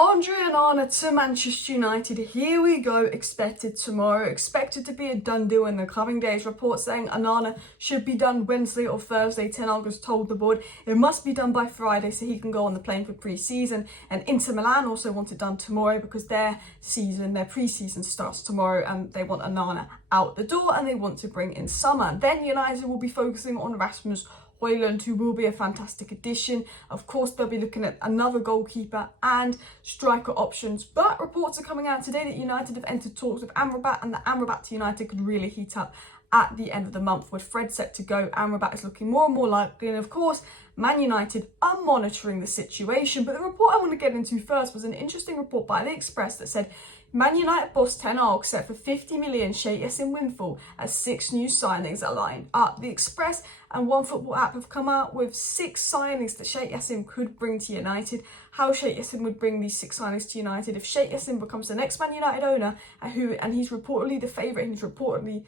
Andre Onana to Manchester United. Here we go, expected tomorrow. Expected to be a done deal in the coming days. Reports saying Onana should be done Wednesday or Thursday. Ten Hag has told the board it must be done by Friday so he can go on the plane for pre-season. And Inter Milan also want it done tomorrow because their pre-season starts tomorrow and they want Onana out the door and they want to bring in summer. Then United will be focusing on Rasmus Højlund, who will be a fantastic addition. Of course, they'll be looking at another goalkeeper and striker options. But reports are coming out today that United have entered talks with Amrabat, and that Amrabat to United could really heat up at the end of the month. With Fred set to go, Amrabat is looking more and more likely. And of course, Man United are monitoring the situation. But the report I want to get into first was an interesting report by The Express that said Man United boss Ten Hag set for 50 million Sheikh Jassim windfall as 6 new signings are lined up. The Express and One Football app have come out with 6 signings that Sheikh Jassim could bring to United. How Sheikh Jassim would bring these 6 signings to United if Sheikh Jassim becomes the next Man United owner, and he's reportedly the favourite and he's reportedly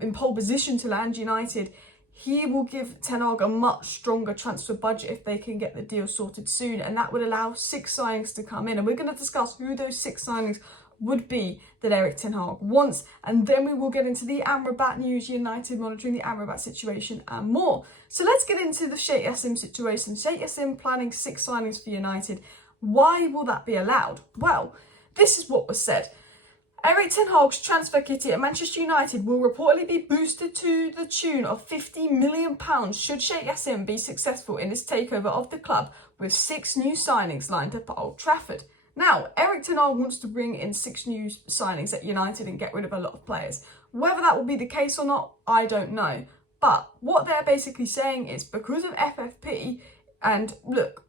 in pole position to land United. He will give Ten Hag a much stronger transfer budget if they can get the deal sorted soon, and that would allow 6 signings to come in. And we're going to discuss who those 6 signings would be that Erik Ten Hag wants, and then we will get into the Amrabat news, United monitoring the Amrabat situation and more. So let's get into the Sheikh Jassim situation. Sheikh Jassim planning 6 signings for United. Why will that be allowed? Well, this is what was said. Erik Ten Hag's transfer kitty at Manchester United will reportedly be boosted to the tune of £50 million should Sheikh Jassim be successful in his takeover of the club, with 6 new signings lined up at Old Trafford. Now, Erik Ten Hag wants to bring in 6 new signings at United and get rid of a lot of players. Whether that will be the case or not, I don't know. But what they're basically saying is because of FFP, and look,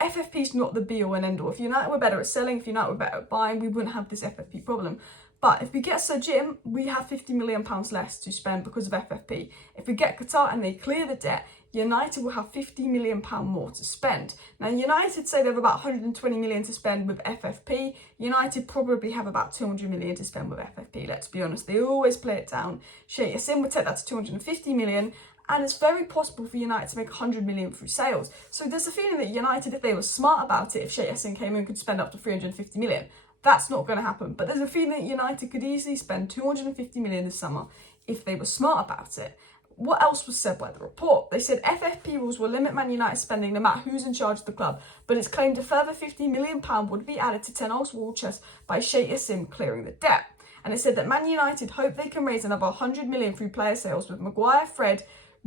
FFP is not the be-all and end-all. If United were better at selling, if United were better at buying, we wouldn't have this FFP problem. But if we get Sir Jim, we have £50 million less to spend because of FFP. If we get Qatar and they clear the debt, United will have £50 million more to spend. Now, United say they have about 120 million to spend with FFP. United probably have about 200 million to spend with FFP, let's be honest. They always play it down. Sheikh Jassim would take that to 250 million. And it's very possible for United to make 100 million through sales. So there's a feeling that United, if they were smart about it, if Sheikh Jassim came in, could spend up to 350 million. That's not going to happen. But there's a feeling that United could easily spend 250 million this summer if they were smart about it. What else was said by the report? They said FFP rules will limit Man United spending no matter who's in charge of the club, but it's claimed a further £50 million would be added to Ten Hag's war chest by Sheikh Jassim clearing the debt. And it said that Man United hope they can raise another 100 million through player sales, with Maguire, Fred,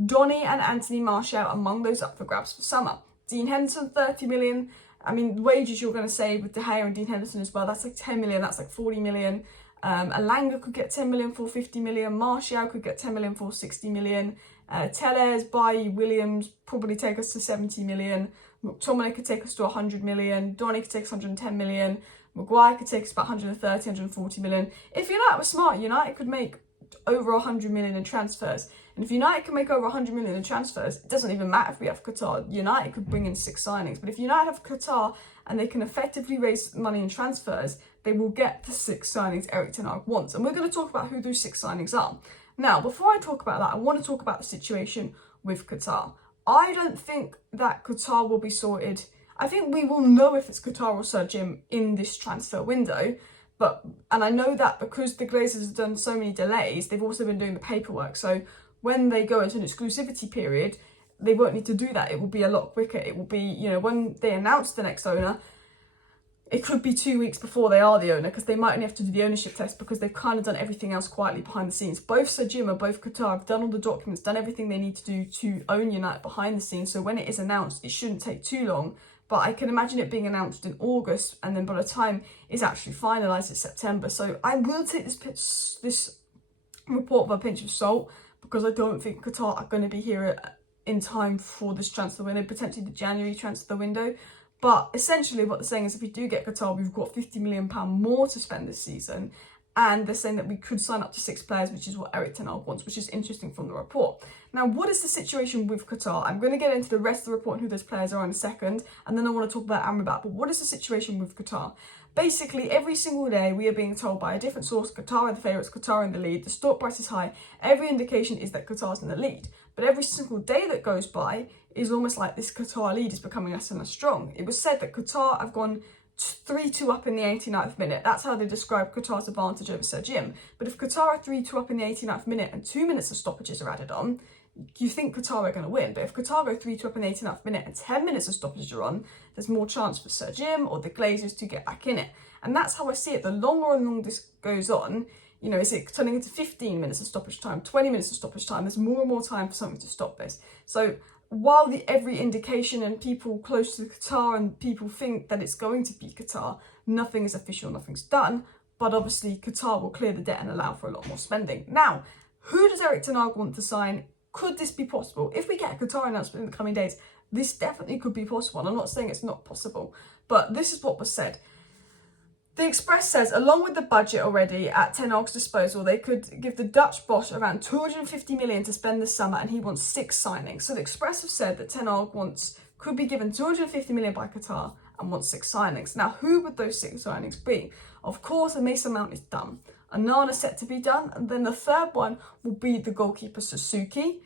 Donny and Anthony Martial among those up for grabs for summer. Dean Henderson, 30 million. I mean, wages you're going to save with De Gea and Dean Henderson as well, that's like 10 million, that's like 40 million. Alanga could get 10 million for 50 million. Martial could get 10 million for 60 million. Tellez, Bailly, Williams probably take us to 70 million. McTominay could take us to 100 million. Donny could take us 110 million. Maguire could take us about 130, 140 million. If United were smart, United could make over 100 million in transfers. And if United can make over 100 million in transfers, it doesn't even matter if we have Qatar. United could bring in 6 signings. But if United have Qatar and they can effectively raise money in transfers, they will get the 6 signings Erik Ten Hag wants. And we're going to talk about who those 6 signings are. Now, before I talk about that, I want to talk about the situation with Qatar. I don't think that Qatar will be sorted. I think we will know if it's Qatar or Sir Jim in this transfer window. And I know that because the Glazers have done so many delays, they've also been doing the paperwork. So when they go into an exclusivity period, they won't need to do that. It will be a lot quicker. It will be, when they announce the next owner, it could be 2 weeks before they are the owner, because they might only have to do the ownership test because they've kind of done everything else quietly behind the scenes. Both Sir Jim and both Qatar have done all the documents, done everything they need to do to own United behind the scenes. So when it is announced, it shouldn't take too long. But I can imagine it being announced in August, and then by the time it's actually finalised, it's September. So I will take this report with a pinch of salt, because I don't think Qatar are going to be here in time for this transfer window, potentially the January transfer window. But essentially what they're saying is if we do get Qatar, we've got £50 million more to spend this season. And they're saying that we could sign up to 6 players, which is what Erik Ten Hag wants, which is interesting from the report. Now, what is the situation with Qatar? I'm going to get into the rest of the report and who those players are in a second, and then I want to talk about Amrabat. But what is the situation with Qatar? Basically, every single day we are being told by a different source, Qatar are the favourites, Qatar in the lead, the stock price is high. Every indication is that Qatar's in the lead. But every single day that goes by is almost like this Qatar lead is becoming less and less strong. It was said that Qatar have gone 3-2 up in the 89th minute. That's how they describe Qatar's advantage over Sir Jim. But if Qatar are 3-2 up in the 89th minute and 2 minutes of stoppages are added on, you think Qatar are going to win. But if Qatar go 3-2 up in the 89th minute and 10 minutes of stoppages are on, there's more chance for Sir Jim or the Glazers to get back in it. And that's how I see it. The longer and longer this goes on, you know, is it turning into 15 minutes of stoppage time, 20 minutes of stoppage time? There's more and more time for something to stop this. So while every indication and people close to Qatar and people think that it's going to be Qatar, nothing is official, nothing's done. But obviously Qatar will clear the debt and allow for a lot more spending. Now, who does Erik Ten Hag want to sign? Could this be possible? If we get a Qatar announcement in the coming days, this definitely could be possible. And I'm not saying it's not possible, but this is what was said. The Express says, along with the budget already at Ten Hag's disposal, they could give the Dutch boss around 250 million to spend this summer, and he wants 6 signings. So the Express have said that Ten Hag could be given 250 million by Qatar and wants 6 signings. Now, who would those 6 signings be? Of course, a Mason Mount is done. Anana set to be done, and then the third one will be the goalkeeper Suzuki,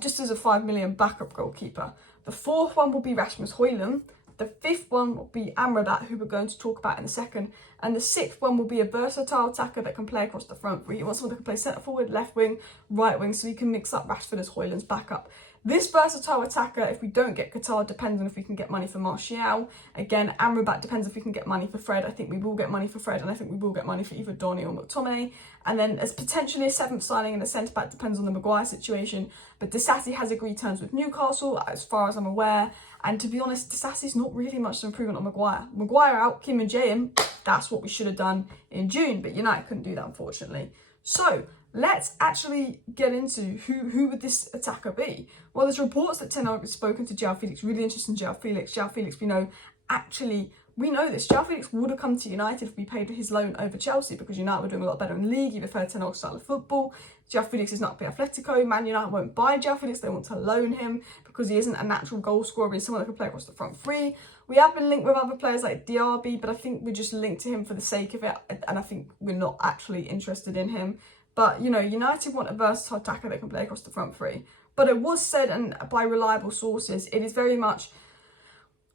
just as a 5 million backup goalkeeper. The fourth one will be Rasmus Højlund. The fifth one will be Amrabat, who we're going to talk about in a second. And the sixth one will be a versatile attacker that can play across the front. He wants someone that can play centre forward, left wing, right wing, so he can mix up Rashford as Højlund's backup. This versatile attacker, if we don't get Qatar, depends on if we can get money for Martial. Again, Amrabat depends if we can get money for Fred. I think we will get money for Fred, and I think we will get money for either Donny or McTominay. And then as potentially a 7th signing in the centre-back, depends on the Maguire situation. But Disasi has agreed terms with Newcastle, as far as I'm aware. And to be honest, Disasi's not really much of an improvement on Maguire. Maguire out, Kim and Jay in. That's what we should have done in June, but United couldn't do that, unfortunately. So let's actually get into who would this attacker be. Well, there's reports that Ten Hag has spoken to João Felix, really interested in João Felix. João Felix, we know this. João Felix would have come to United if we paid his loan over Chelsea, because United were doing a lot better in the league. He preferred Ten Hag's style of football. João Felix is not at Atletico. Man United won't buy João Felix. They want to loan him because he isn't a natural goal scorer. He's someone that can play across the front 3. We have been linked with other players like Diaby, but I think we're just linked to him for the sake of it, and I think we're not actually interested in him. But, you know, United want a versatile attacker that can play across the front 3. But it was said, and by reliable sources, it is very much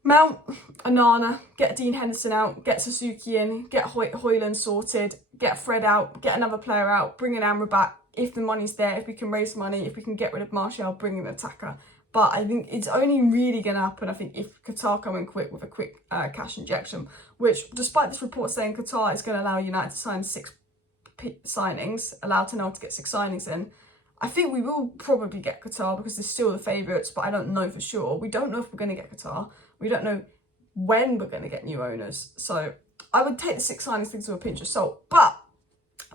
Mount, Onana, get Dean Henderson out, get Suzuki in, get Højlund sorted, get Fred out, get another player out, bring in Amrabat if the money's there, if we can raise money, if we can get rid of Martial, bring in an attacker. But I think it's only really going to happen, I think, if Qatar come in quick with a quick cash injection, which, despite this report saying Qatar is going to allow United to sign 6 signings, allow Ten Hag to get 6 signings in, I think we will probably get Qatar because they're still the favourites, but I don't know for sure. We don't know if we're going to get Qatar. We don't know when we're going to get new owners. So I would take the 6 signings things with a pinch of salt. But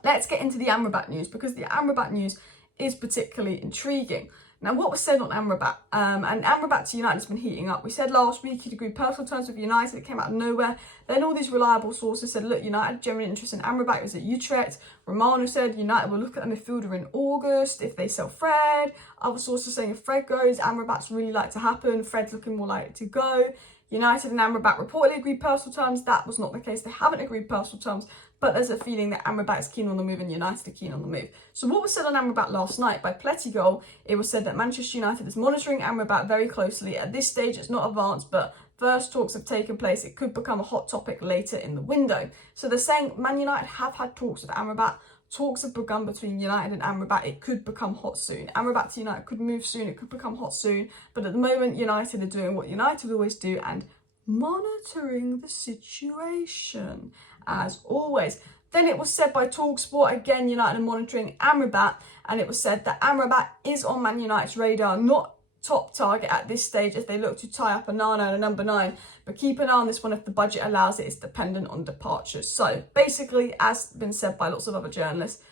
let's get into the Amrabat news, because the Amrabat news is particularly intriguing. Now, what was said on Amrabat, and Amrabat to United has been heating up. We said last week he'd agreed personal terms with United. It came out of nowhere. Then all these reliable sources said, look, United genuine interest in Amrabat. It was at Utrecht. Romano said United will look at a midfielder in August if they sell Fred. Other sources saying if Fred goes, Amrabat's really like to happen. Fred's looking more likely to go. United and Amrabat reportedly agreed personal terms. That was not the case. They haven't agreed personal terms, but there's a feeling that Amrabat is keen on the move and United are keen on the move. So what was said on Amrabat last night by Plettigol, it was said that Manchester United is monitoring Amrabat very closely. At this stage, it's not advanced, but first talks have taken place. It could become a hot topic later in the window. So they're saying Man United have had talks with Amrabat. Talks have begun between United and Amrabat. It could become hot soon. Amrabat to United could move soon. It could become hot soon. But at the moment, United are doing what United always do and monitoring the situation, as always. Then it was said by TalkSport, again, United are monitoring Amrabat, and it was said that Amrabat is on Man United's radar, not top target at this stage if they look to tie up a Nana and a number 9. But keep an eye on this one if the budget allows it. It's dependent on departures. So basically, as been said by lots of other journalists,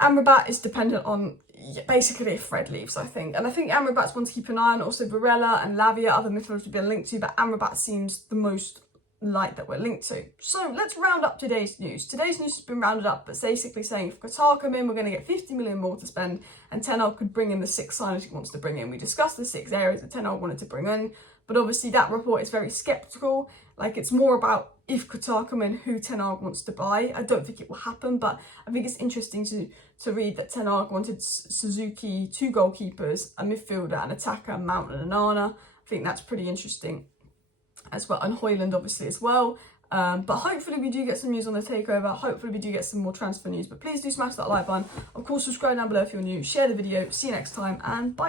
Amrabat is dependent on basically if Fred leaves, I think. And I think Amrabat's one to keep an eye on. Also Varela and Lavia, other midfielders have been linked to, but Amrabat seems the most light that we're linked to. So let's round up today's news. Today's news has been rounded up, but basically saying if Qatar come in, we're going to get 50 million more to spend, and Ten Hag could bring in the 6 signings he wants to bring in. We discussed the 6 areas that Ten Hag wanted to bring in, but obviously that report is very sceptical. Like, it's more about if Qatar come in, who Ten Hag wants to buy. I don't think it will happen, but I think it's interesting to read that Ten Hag wanted Suzuki, 2 goalkeepers, a midfielder, an attacker, Mount and Onana. I think that's pretty interesting. as well, and Højlund obviously as well. But hopefully we do get some news on the takeover. Hopefully we do get some more transfer news. But please do smash that like button. Of course, subscribe down below if you're new. Share the video. See you next time, and bye.